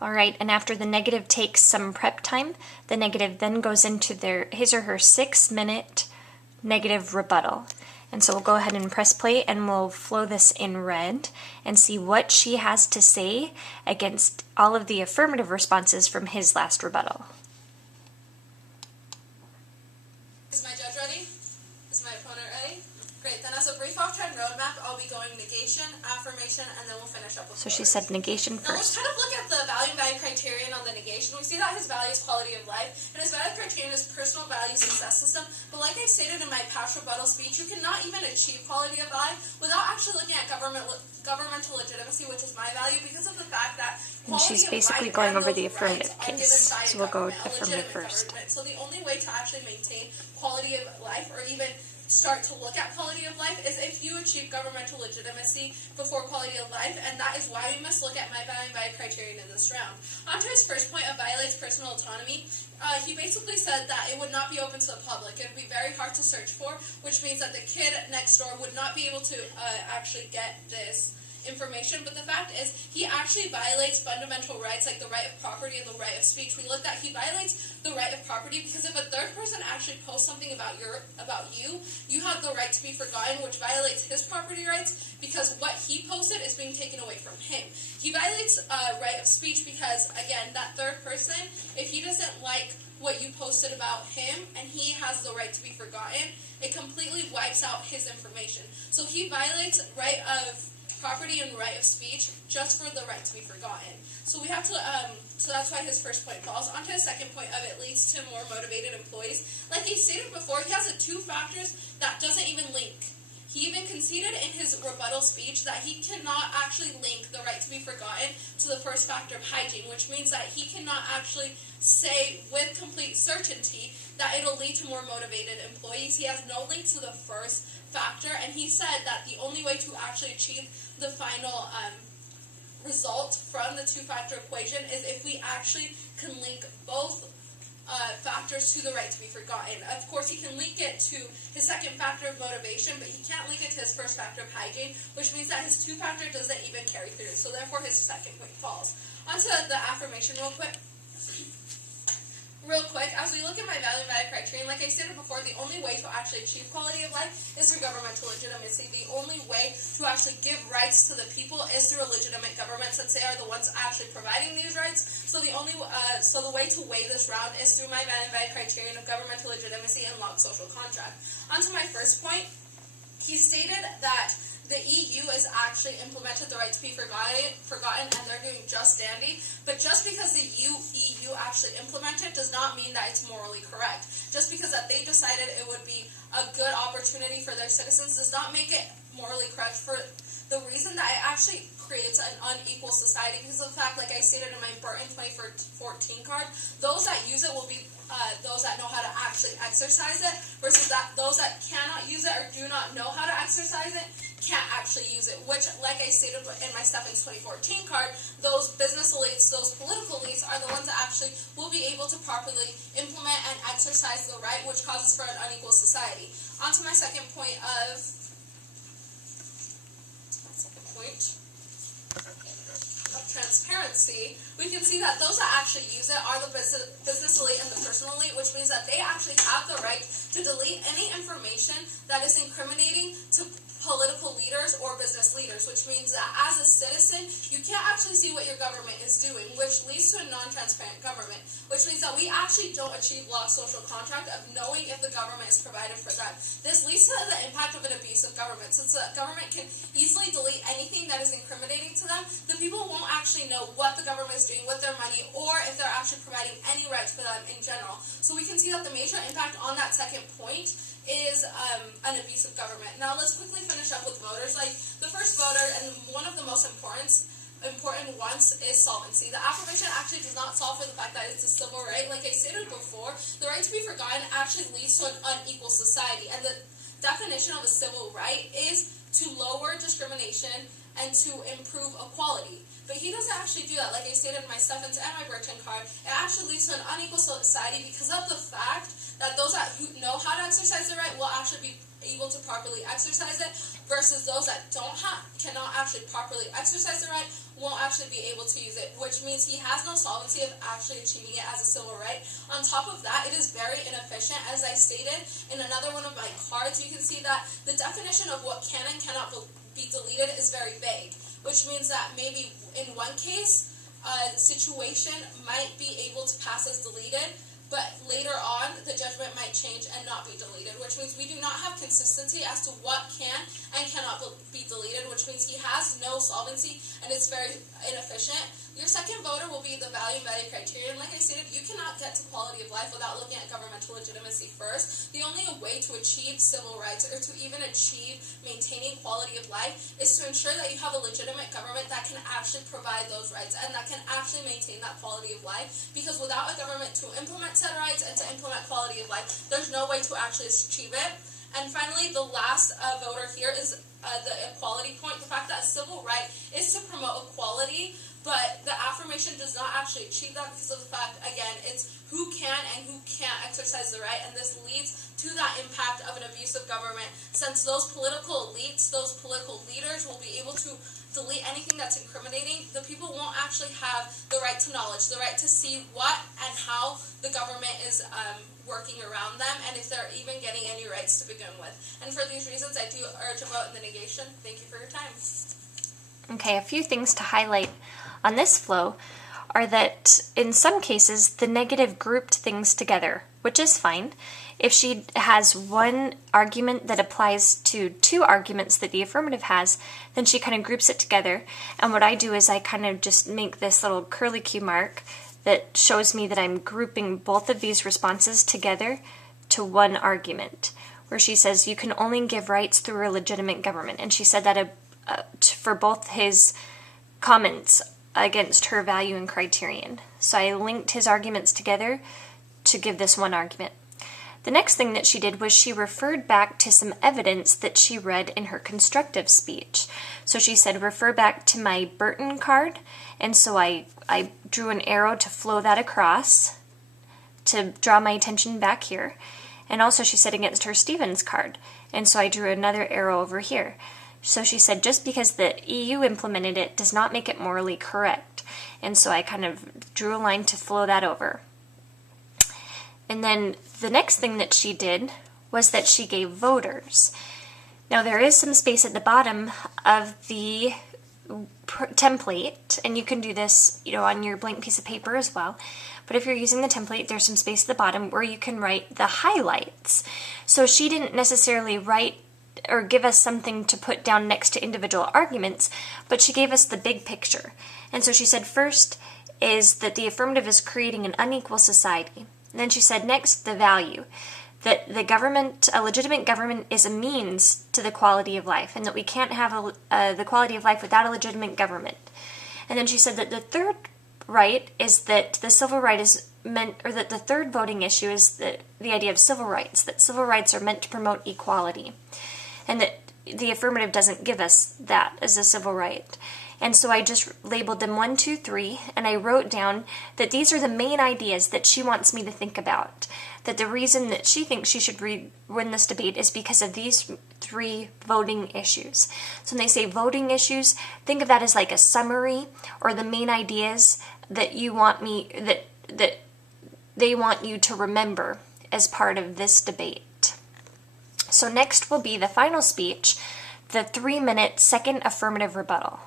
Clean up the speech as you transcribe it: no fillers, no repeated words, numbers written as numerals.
All right, and after the negative takes some prep time, the negative then goes into his or her 6-minute negative rebuttal. And so we'll go ahead and press play and we'll flow this in red and see what she has to say against all of the affirmative responses from his last rebuttal. Is my judge ready? Is my opponent ready? Great, then as a brief off-trend roadmap, I'll be going negation, affirmation, and then we'll finish up with So she said negation Now let's first. kind of look at the value and value criterion on the negation. We see that his value is quality of life, and his value criterion is personal value success system. But like I stated in my past rebuttal speech, you cannot even achieve quality of life without actually looking at governmental legitimacy, which is my value, because of the fact that And she's basically going over the affirmative case. So we'll go affirmative first. So the only way to actually maintain quality of life, or even start to look at quality of life, is if you achieve governmental legitimacy before quality of life, and that is why we must look at my value and value criterion in this round. On to his first point of violates personal autonomy, he basically said that it would not be open to the public. It would be very hard to search for, which means that the kid next door would not be able to actually get this information. But the fact is, he actually violates fundamental rights like the right of property and the right of speech. We looked at he violates the right of property because if a third person actually posts something about you, you have the right to be forgotten, which violates his property rights because what he posted is being taken away from him. He violates right of speech because, again, that third person, if he doesn't like what you posted about him and he has the right to be forgotten, it completely wipes out his information. So he violates right of property and right of speech just for the right to be forgotten. So we have to, so that's why his first point falls. On to his second point of it leads to more motivated employees. Like he stated before, he has two factors that doesn't even link. He even conceded in his rebuttal speech that he cannot actually link the right to be forgotten to the first factor of hygiene, which means that he cannot actually say with complete certainty that it'll lead to more motivated employees. He has no link to the first factor, and he said that the only way to actually achieve the final result from the two-factor equation is if we actually can link both factors to the right to be forgotten. Of course, he can link it to his second factor of motivation, but he can't link it to his first factor of hygiene, which means that his two-factor doesn't even carry through. So therefore, his second point falls. On to the affirmation real quick. As we look at my value and value criterion, like I stated before, the only way to actually achieve quality of life is through governmental legitimacy. The only way to actually give rights to the people is through a legitimate government, since they are the ones actually providing these rights. So the way to weigh this round is through my value and value criterion of governmental legitimacy and log social contract. On to my first point, he stated that the EU has actually implemented the right to be forgotten, and they're doing just dandy. But just because the EU actually implemented does not mean that it's morally correct. Just because that they decided it would be a good opportunity for their citizens does not make it morally correct, for the reason that it actually creates an unequal society because of the fact, like I stated in my Burton 2014 card, those that use it will be those that know how to actually exercise it, versus those that cannot use it or do not know how to exercise it can't actually use it, which, like I stated in my Stephens 2014 card, those business elites, those political elites are the ones that actually will be able to properly implement and exercise the right, which causes for an unequal society. On to my second point of transparency, we can see that those that actually use it are the business elite and the personal elite, which means that they actually have the right to delete any information that is incriminating to political leaders or business leaders, which means that as a citizen, you can't actually see what your government is doing, which leads to a non-transparent government, which means that we actually don't achieve law social contract of knowing if the government is provided for them. This leads to the impact of an abusive government. Since the government can easily delete anything that is incriminating to them, the people won't actually know what the government is doing with their money or if they're actually providing any rights for them in general. So we can see that the major impact on that second point is an abusive government. Now let's quickly finish up with voters. Like the first voter, and one of the most important ones, is solvency. The affirmation actually does not solve for the fact that it's a civil right. Like I stated before, the right to be forgotten actually leads to an unequal society, and the definition of a civil right is to lower discrimination and to improve equality. But he doesn't actually do that. Like I stated in my Stephens and my Burton card, it actually leads to an unequal society because of the fact that those who know how to exercise their right will actually be able to properly exercise it, versus those that cannot actually properly exercise their right won't actually be able to use it, which means he has no solvency of actually achieving it as a civil right. On top of that, it is very inefficient. As I stated in another one of my cards, you can see that the definition of what can and cannot be deleted is very vague, which means that maybe in one case, a situation might be able to pass as deleted, but later on, the judgment might change and not be deleted, which means we do not have consistency as to what can and cannot be deleted, which means he has no solvency and it's very inefficient. Your second voter will be the value and value criterion. Like I stated, you cannot get to quality of life without looking at governmental legitimacy first. The only way to achieve civil rights, or to even achieve maintaining quality of life, is to ensure that you have a legitimate government that can actually provide those rights and that can actually maintain that quality of life. Because without a government to implement said rights and to implement quality of life, there's no way to actually achieve it. And finally, the last voter here is the equality point. The fact that a civil right is to promote equality, but the affirmation does not actually achieve that because of the fact, again, it's who can and who can't exercise the right, and this leads to that impact of an abusive government, since those political elites, those political leaders will be able to delete anything that's incriminating. The people won't actually have the right to knowledge, the right to see what and how the government is working around them, and if they're even getting any rights to begin with. And for these reasons, I do urge a vote in the negation. Thank you for your time. Okay, a few things to highlight on this flow are that in some cases the negative grouped things together, which is fine. If she has one argument that applies to two arguments that the affirmative has, then she kind of groups it together. And what I do is I kind of just make this little curly Q mark that shows me that I'm grouping both of these responses together to one argument, where she says you can only give rights through a legitimate government. And she said that for both his comments against her value and criterion. So I linked his arguments together to give this one argument. The next thing that she did was she referred back to some evidence that she read in her constructive speech. So she said, refer back to my Burton card, and so I drew an arrow to flow that across to draw my attention back here. And also she said against her Stevens card, and so I drew another arrow over here. So she said just because the EU implemented it does not make it morally correct. And so I kind of drew a line to flow that over. And then the next thing that she did was that she gave voters. Now there is some space at the bottom of the template, and you can do this, on your blank piece of paper as well. But if you're using the template, there's some space at the bottom where you can write the highlights. So she didn't necessarily write or give us something to put down next to individual arguments, but she gave us the big picture. And so she said first is that the affirmative is creating an unequal society. And then she said next, the value, that the government, a legitimate government, is a means to the quality of life, and that we can't have the quality of life without a legitimate government. And then she said that the third right is that the civil right is meant, or that the third voting issue is the idea of civil rights, that civil rights are meant to promote equality, and that the affirmative doesn't give us that as a civil right. And so I just labeled them 1, 2, 3, and I wrote down that these are the main ideas that she wants me to think about. That the reason that she thinks she should win this debate is because of these 3 voting issues. So when they say voting issues, think of that as like a summary or the main ideas that you want that they want you to remember as part of this debate. So next will be the final speech, the 3-minute second affirmative rebuttal.